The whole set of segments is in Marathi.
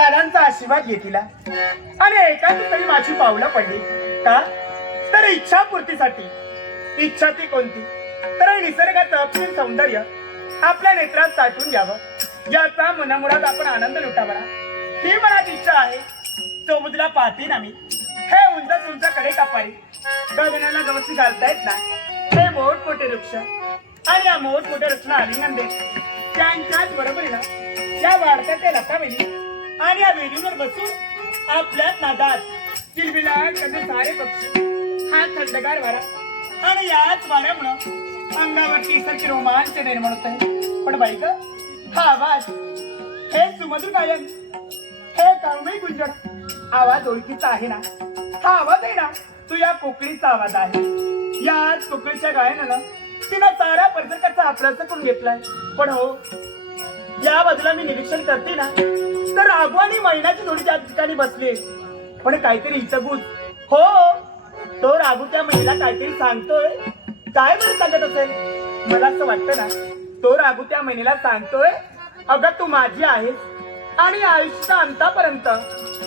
दादांचा आशीर्वाद घेतला आणि एकाच तरी माझी पावलं पडली. का? तर इच्छापूर्तीसाठी. इच्छा ती कोणती? तर निसर्गाचं अप्रतिम सौंदर्य आपल्या नेत्रात साठवून घ्यावं. ज्याचा मनामुळात आपण आनंद लुटावा ही मला इच्छा आहे. समुद्राला पाहते ना मी हे उंच उंच कडे कापारी. गगनाला गवसी घालतायत ना हे मोठमोठे वृक्ष आणि या मोठमोठ्या वृक्षांना आलिंगन देत त्यांच्याच बरोबरीनं या वाढत्या त्या लतावेली आणि या वेणीवर बसून आपल्या नादात चिलबिला करणे सारे पक्षी. हा थंडगार वारा. आणि याच वाऱ्यामुळं अंगावरती सारखी रोमांच निर्माण होत आहे. पण बाईक हा आवाज हे सुमधुर गायन हे काळमय गुंजन आवाज ओळखीचा आहे ना? हा आवाज आहे ना? तो या कोकणीचा आवाज आहे. याच कोकणीच्या गायनानं तिनं सारा परिसर आपलाच करून घेतलाय. पण हो या बाजूला मी निरीक्षण करते ना तर राघू आणि महिन्याची जोडी त्या ठिकाणी बसली. पण काहीतरी हितगुज हो तो राघू त्या महिला काहीतरी सांगतोय. काय बरं सांगत असेल? मला असं वाटतं ना तो राघू त्या महिलेला सांगतोय अगं तू माझी आहेस आणि आयुष्य अंतापर्यंत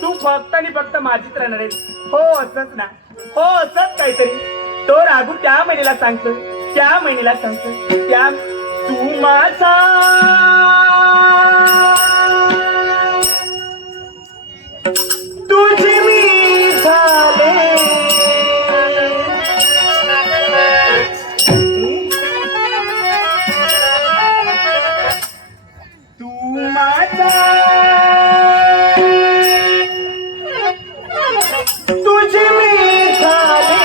तू फक्त आणि फक्त माझीच राहणार आहेस. हो असंच ना. हो असंच काहीतरी. तो राघू त्या महिलेला सांगतोय त्या महिलेला सांगतोय त्या तू माझा तुझी मी झाले.